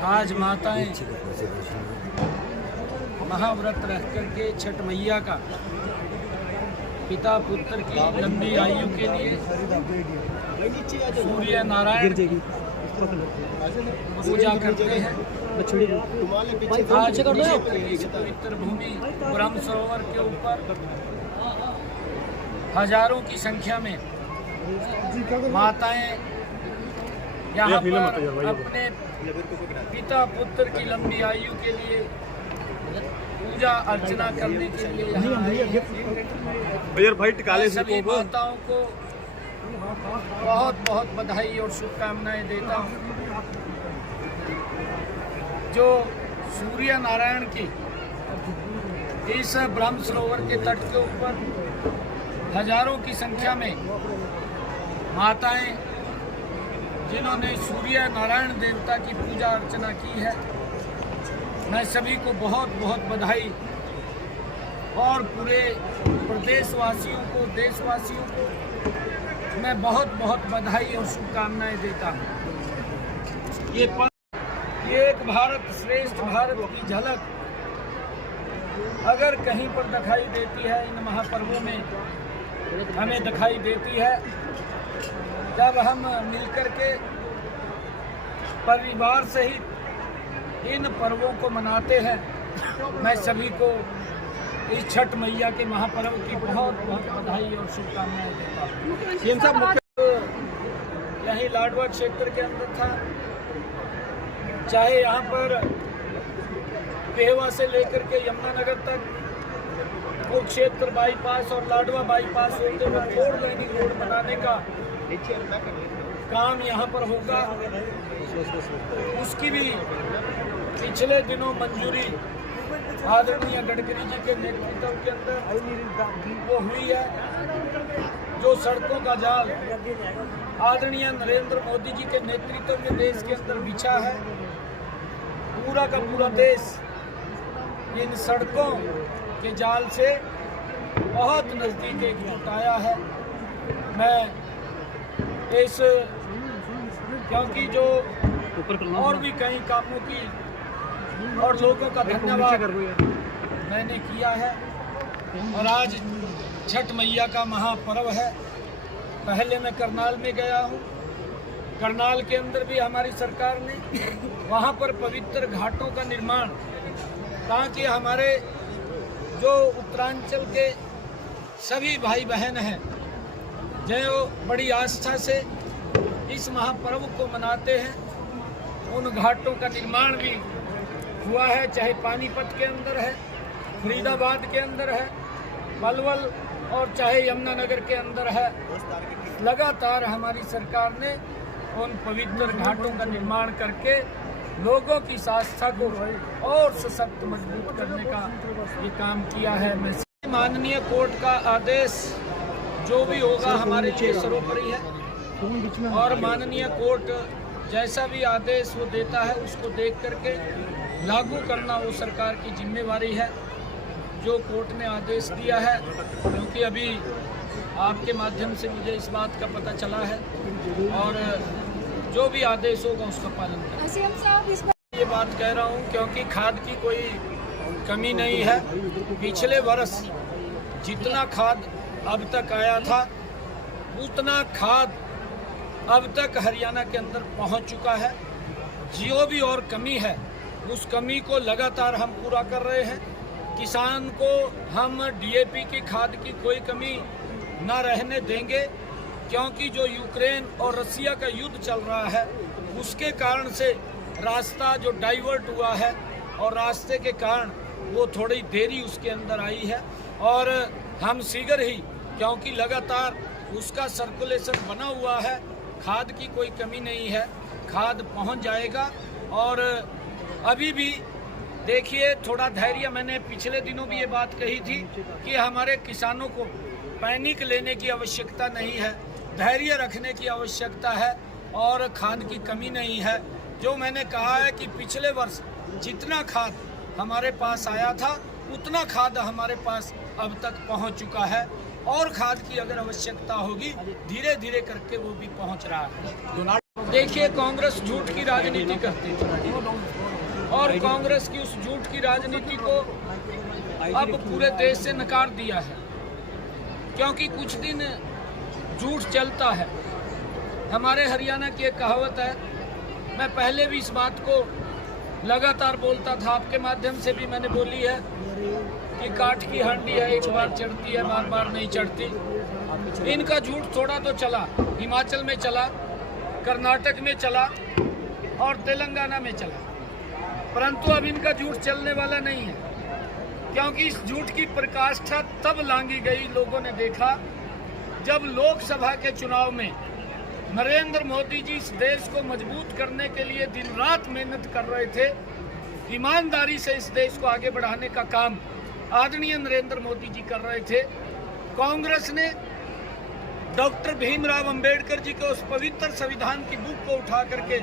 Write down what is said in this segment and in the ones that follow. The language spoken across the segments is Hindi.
आज माताएं महाव्रत रह करके छठ मैया का पिता पुत्र की लंबी आयु के लिए सूर्य नारायण की पूजा करते हैं। आज पवित्र भूमि ब्रह्म सरोवर के ऊपर हजारों की संख्या में माताएं यहाँ पर अपने पिता पुत्र की लंबी आयु के लिए पूजा अर्चना करने के लिए यहाँ आई। सभी माताओं को बहुत बहुत बधाई और शुभकामनाएं देता हूँ। जो सूर्य नारायण की इस ब्रह्म सरोवर के तट के ऊपर हजारों की संख्या में माताएं जिन्होंने सूर्य नारायण देवता की पूजा अर्चना की है, मैं सभी को बहुत बहुत बधाई और पूरे प्रदेशवासियों को देशवासियों को मैं बहुत बहुत बधाई और शुभकामनाएं देता हूँ। ये एक भारत श्रेष्ठ भारत की झलक अगर कहीं पर दिखाई देती है इन महापर्वों में हमें दिखाई देती है जब हम मिलकर के परिवार सहित इन पर्वों को मनाते हैं। मैं सभी को इस छठ मैया के महापर्व की बहुत बहुत बधाई और शुभकामनाएं देता हूँ। यही लाडवा क्षेत्र के अंदर था, चाहे यहाँ पर पेहवा से लेकर के यमुनानगर तक वो क्षेत्र बाईपास और लाडवा बाईपास होते हुए 4 लाइनिंग रोड बनाने का काम यहाँ पर होगा। उसकी भी पिछले दिनों मंजूरी आदरणीय गडकरी जी के नेतृत्व के अंदर वो हुई है। जो सड़कों का जाल आदरणीय नरेंद्र मोदी जी के नेतृत्व में देश के अंदर बिछा है, पूरा का पूरा देश इन सड़कों के जाल से बहुत नज़दीक एकजुट आया है। मैं इस क्योंकि जो और भी कई कामों की और लोगों का धन्यवाद मैंने किया है। और आज छठ मैया का महापर्व है। पहले मैं करनाल में गया हूँ। करनाल के अंदर भी हमारी सरकार ने वहाँ पर पवित्र घाटों का निर्माण, ताकि हमारे जो उत्तरांचल के सभी भाई बहन हैं जो बड़ी आस्था से इस महापर्व को मनाते हैं, उन घाटों का निर्माण भी हुआ है। चाहे पानीपत के अंदर है, फरीदाबाद के अंदर है, पलवल और चाहे यमुनानगर के अंदर है। लगातार हमारी सरकार ने उन पवित्र घाटों का निर्माण करके लोगों की आस्था को और सशक्त मजबूत करने का ये काम किया है। मैं माननीय कोर्ट का आदेश जो भी होगा हमारे लिए सर्वोपरि है और माननीय कोर्ट जैसा भी आदेश वो देता है उसको देख करके लागू करना वो सरकार की जिम्मेवारी है। जो कोर्ट ने आदेश दिया है, क्योंकि अभी आपके माध्यम से मुझे इस बात का पता चला है और जो भी आदेश होगा उसका पालन करें। ये बात कह रहा हूँ क्योंकि खाद की कोई कमी नहीं है। पिछले वर्ष जितना खाद अब तक आया था उतना खाद अब तक हरियाणा के अंदर पहुँच चुका है। जो भी और कमी है उस कमी को लगातार हम पूरा कर रहे हैं। किसान को हम DAP की खाद की कोई कमी ना रहने देंगे, क्योंकि जो यूक्रेन और रसिया का युद्ध चल रहा है उसके कारण से रास्ता जो डाइवर्ट हुआ है और रास्ते के कारण वो थोड़ी देरी उसके अंदर आई है। और हम शीघ्र ही, क्योंकि लगातार उसका सर्कुलेशन बना हुआ है, खाद की कोई कमी नहीं है, खाद पहुंच जाएगा। और अभी भी देखिए थोड़ा धैर्य, मैंने पिछले दिनों भी ये बात कही थी कि हमारे किसानों को पैनिक लेने की आवश्यकता नहीं है, धैर्य रखने की आवश्यकता है और खाद की कमी नहीं है। जो मैंने कहा है कि पिछले वर्ष जितना खाद हमारे पास आया था उतना खाद हमारे पास अब तक पहुंच चुका है और खाद की अगर आवश्यकता होगी धीरे धीरे करके वो भी पहुंच रहा है। देखिए, कांग्रेस झूठ की राजनीति करती थी और कांग्रेस की उस झूठ की राजनीति को अब पूरे देश से नकार दिया है, क्योंकि कुछ दिन झूठ चलता है। हमारे हरियाणा की एक कहावत है, मैं पहले भी इस बात को लगातार बोलता था, आपके माध्यम से भी मैंने बोली है कि काठ की हांडी है, एक बार चढ़ती है, बार बार नहीं चढ़ती। इनका झूठ थोड़ा तो चला, हिमाचल में चला, कर्नाटक में चला और तेलंगाना में चला, परंतु अब इनका झूठ चलने वाला नहीं है, क्योंकि इस झूठ की पराकाष्ठा तब लांगी गई, लोगों ने देखा जब लोकसभा के चुनाव में नरेंद्र मोदी जी इस देश को मजबूत करने के लिए दिन रात मेहनत कर रहे थे। ईमानदारी से इस देश को आगे बढ़ाने का काम आदरणीय नरेंद्र मोदी जी कर रहे थे। कांग्रेस ने डॉक्टर भीमराव अंबेडकर जी के उस पवित्र संविधान की बुक को उठा करके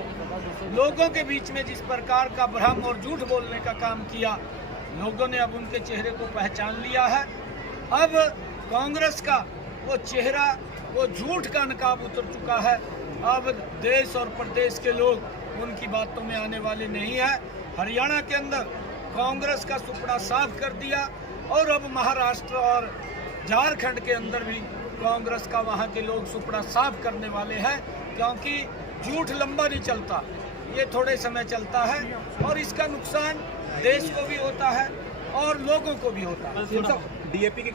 लोगों के बीच में जिस प्रकार का भ्रम और झूठ बोलने का काम किया, लोगों ने अब उनके चेहरे को पहचान लिया है। अब कांग्रेस का वो चेहरा, वो झूठ का नकाब उतर चुका है। अब देश और प्रदेश के लोग उनकी बातों में आने वाले नहीं है। हरियाणा के अंदर कांग्रेस का सुपड़ा साफ कर दिया और अब महाराष्ट्र और झारखंड के अंदर भी कांग्रेस का वहाँ के लोग सुपड़ा साफ करने वाले हैं, क्योंकि झूठ लंबा नहीं चलता, ये थोड़े समय चलता है और इसका नुकसान देश को भी होता है और लोगों को भी होता है। डीएपी की